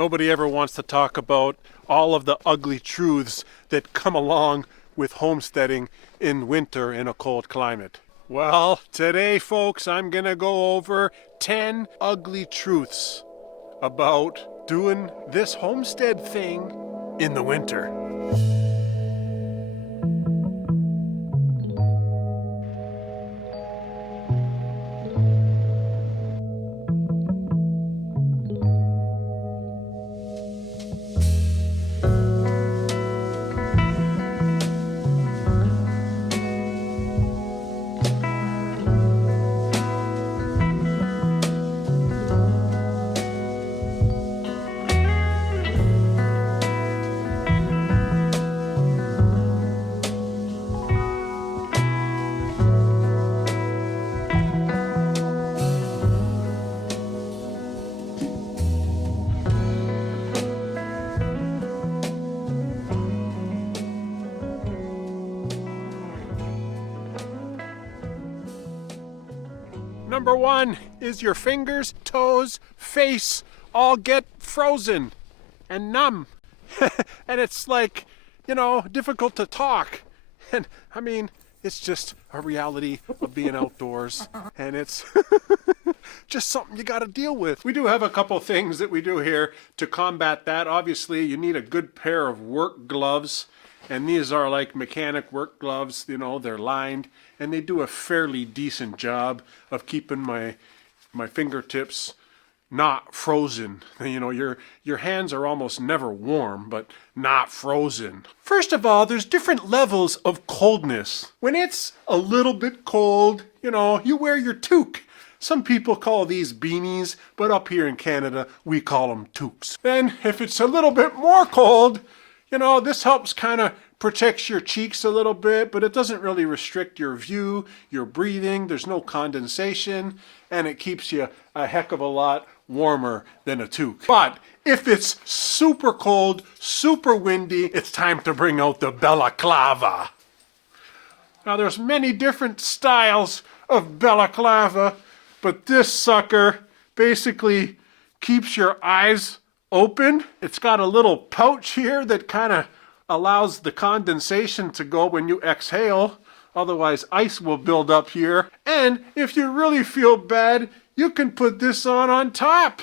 Nobody ever wants to talk about all of the ugly truths that come along with homesteading in winter in a cold climate. Well, today, folks, I'm gonna go over 10 ugly truths about doing this homestead thing in the winter. Number one is your fingers, toes, face all get frozen and numb. And it's like, difficult to talk. And I mean, it's just a reality of being outdoors. And it's just something you gotta deal with. We do have a couple things that we do here to combat that. Obviously, you need a good pair of work gloves. And these are like mechanic work gloves, they're lined, and they do a fairly decent job of keeping my fingertips not frozen. Your hands are almost never warm, but not frozen. First of all, there's different levels of coldness. When it's a little bit cold, you wear your toque. Some people call these beanies, but up here in Canada, we call them toques. Then if it's a little bit more cold, this helps kind of protects your cheeks a little bit, but it doesn't really restrict your view, your breathing. There's no condensation, and it keeps you a heck of a lot warmer than a toque. But if it's super cold, super windy, it's time to bring out the balaclava. Now there's many different styles of balaclava, but this sucker basically keeps your eyes open. It's got a little pouch here that kind of allows the condensation to go when you exhale. Otherwise, ice will build up here. And if you really feel bad, you can put this on top.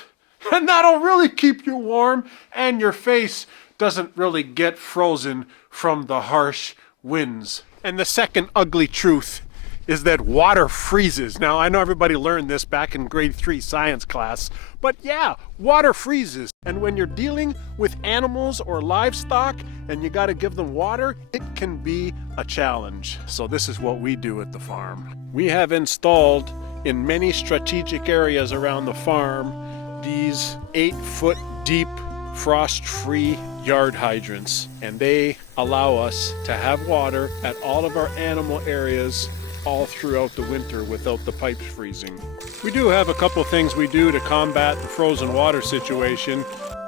And that'll really keep you warm, and your face doesn't really get frozen from the harsh winds. And the second ugly truth is that water freezes. Now, I know everybody learned this back in grade 3 science class, but yeah, water freezes. And when you're dealing with animals or livestock and you gotta give them water, it can be a challenge. So this is what we do at the farm. We have installed in many strategic areas around the farm these 8-foot deep frost-free yard hydrants, and they allow us to have water at all of our animal areas all throughout the winter without the pipes freezing. We do have a couple things we do to combat the frozen water situation.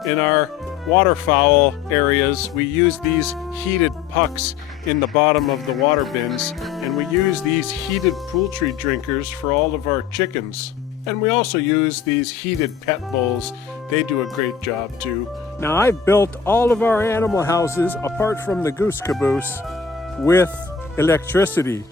In our waterfowl areas, we use these heated pucks in the bottom of the water bins, and we use these heated poultry drinkers for all of our chickens. And we also use these heated pet bowls. They do a great job too. Now, I've built all of our animal houses, apart from the goose caboose, with electricity.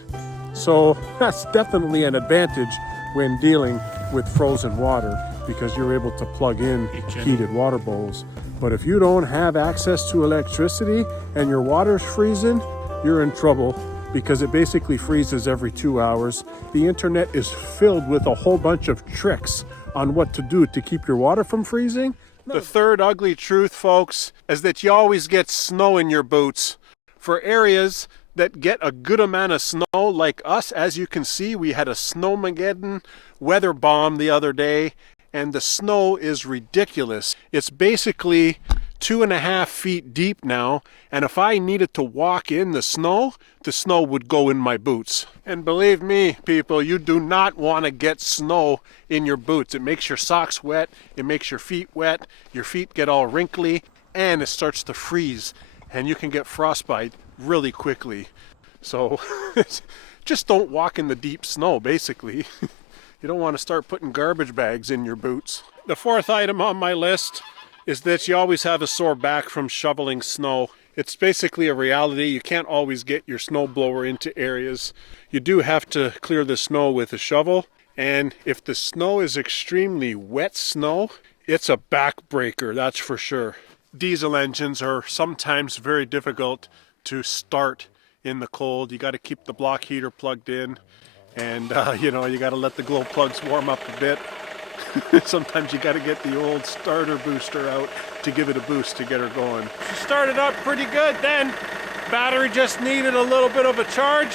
So that's definitely an advantage when dealing with frozen water, because you're able to plug in heated water bowls. But if you don't have access to electricity and your water's freezing, you're in trouble, because it basically freezes every 2 hours. The internet is filled with a whole bunch of tricks on what to do to keep your water from freezing. The third ugly truth, folks, is that you always get snow in your boots. For areas that get a good amount of snow, like us, as you can see, we had a snowmageddon weather bomb the other day, and the snow is ridiculous. It's basically 2.5 feet deep now, and if I needed to walk in the snow would go in my boots. And believe me, people, you do not want to get snow in your boots. It makes your socks wet, it makes your feet wet, your feet get all wrinkly, and it starts to freeze, and you can get frostbite really quickly. So just don't walk in the deep snow, basically. You don't want to start putting garbage bags in your boots. The fourth item on my list is that you always have a sore back from shoveling snow. It's basically a reality. You can't always get your snowblower into areas. You do have to clear the snow with a shovel. And if the snow is extremely wet snow, it's a backbreaker, that's for sure. Diesel engines are sometimes very difficult to start in the cold. You got to keep the block heater plugged in, and you know, you got to let the glow plugs warm up a bit. Sometimes you got to get the old starter booster out to give it a boost to get her going. She started up pretty good then. Battery just needed a little bit of a charge,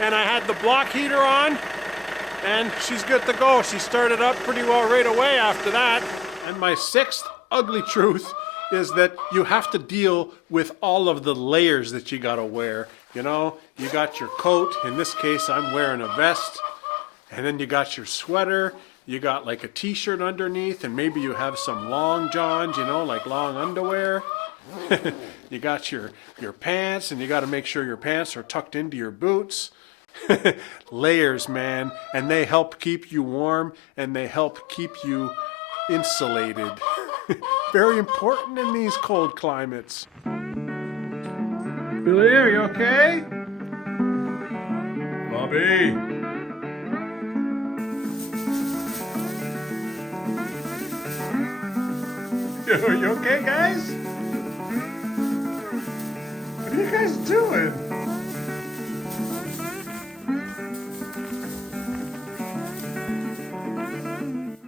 and I had the block heater on, and she's good to go. She started up pretty well right away after that. And my sixth ugly truth is that you have to deal with all of the layers that you gotta wear. You know, you got your coat. In this case, I'm wearing a vest. And then you got your sweater. You got like a t-shirt underneath, and maybe you have some long johns, you know, like long underwear. You got your pants, and you got to make sure your pants are tucked into your boots. Layers, man, and they help keep you warm, and they help keep you insulated. Very important in these cold climates. Billy, are you okay? Bobby. Are you okay, guys? What are you guys doing?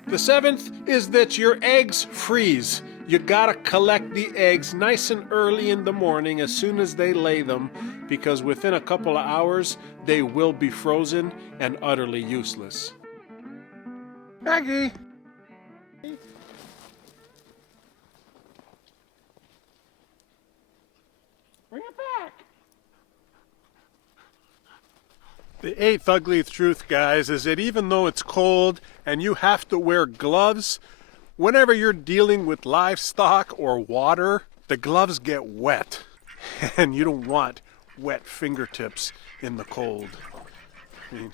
The seventh is that your eggs freeze. You gotta collect the eggs nice and early in the morning as soon as they lay them, because within a couple of hours they will be frozen and utterly useless. Maggie! Bring it back! The eighth ugly truth, guys, is that even though it's cold and you have to wear gloves, whenever you're dealing with livestock or water, the gloves get wet. And you don't want wet fingertips in the cold. I mean,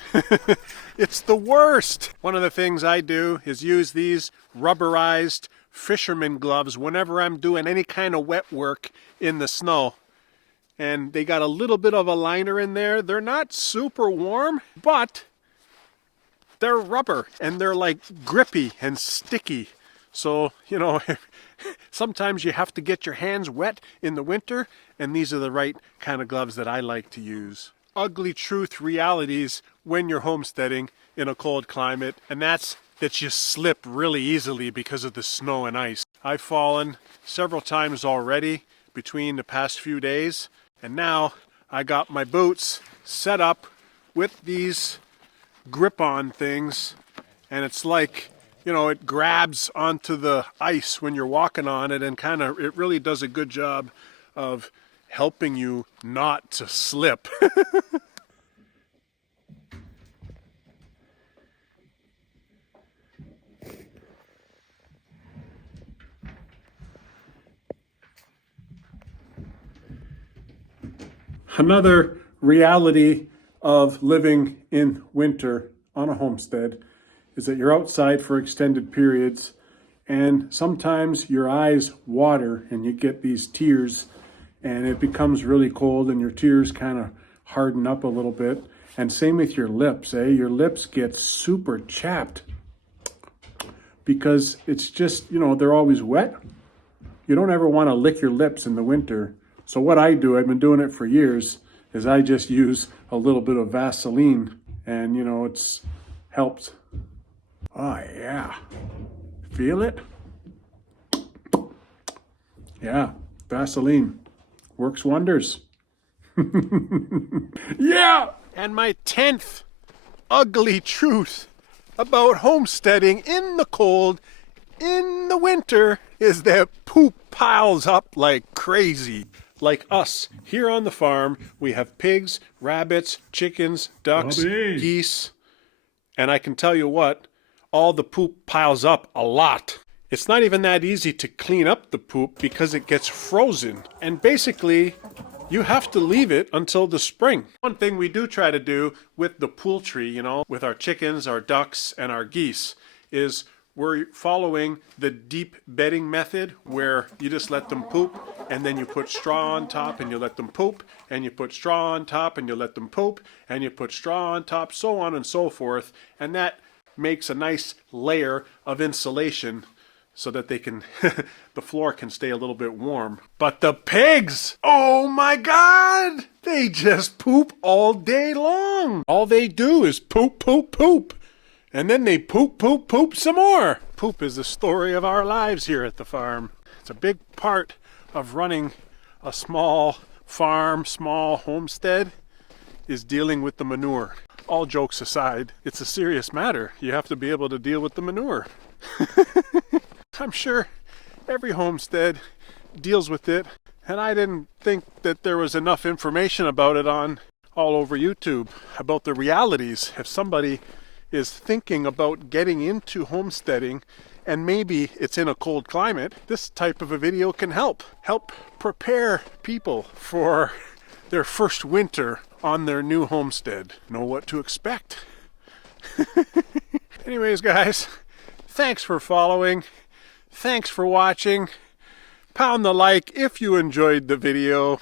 it's the worst. One of the things I do is use these rubberized fisherman gloves whenever I'm doing any kind of wet work in the snow. And they got a little bit of a liner in there. They're not super warm, but they're rubber and they're like grippy and sticky. So, you know, sometimes you have to get your hands wet in the winter, and these are the right kind of gloves that I like to use. Ugly truth realities when you're homesteading in a cold climate, and that's that you slip really easily because of the snow and ice. I've fallen several times already between the past few days, and now I got my boots set up with these grip-on things, and it's like, you know, it grabs onto the ice when you're walking on it, and it really does a good job of helping you not to slip. Another reality of living in winter on a homestead is that you're outside for extended periods, and sometimes your eyes water and you get these tears, and it becomes really cold and your tears kind of harden up a little bit. And same with your lips, Your lips get super chapped because it's just, you know, they're always wet. You don't ever want to lick your lips in the winter. So what I do, I've been doing it for years, is I just use a little bit of Vaseline, and you know, it's helped. Oh yeah, feel it? Yeah, Vaseline works wonders. Yeah! And my 10th ugly truth about homesteading in the cold, in the winter, is that poop piles up like crazy. Like us, here on the farm, we have pigs, rabbits, chickens, ducks, geese, and I can tell you what, all the poop piles up a lot. It's not even that easy to clean up the poop because it gets frozen, and basically, you have to leave it until the spring. One thing we do try to do with the poultry, you know, with our chickens, our ducks, and our geese, is we're following the deep bedding method where you just let them poop and then you put straw on top and you let them poop and you put straw on top and you let them poop and you put straw on top, so on and so forth. And that makes a nice layer of insulation so that they can, the floor can stay a little bit warm. But the pigs, oh my God, they just poop all day long. All they do is poop, poop, poop. And then they poop, poop, poop some more. Poop is the story of our lives here at the farm. It's a big part of running a small farm, small homestead, is dealing with the manure. All jokes aside, it's a serious matter. You have to be able to deal with the manure. I'm sure every homestead deals with it, and I didn't think that there was enough information about it on all over YouTube, about the realities. If somebody is thinking about getting into homesteading and maybe it's in a cold climate, this type of a video can help prepare people for their first winter on their new homestead. Know what to expect. Anyways, guys, thanks for following. Thanks for watching. Pound the like if you enjoyed the video.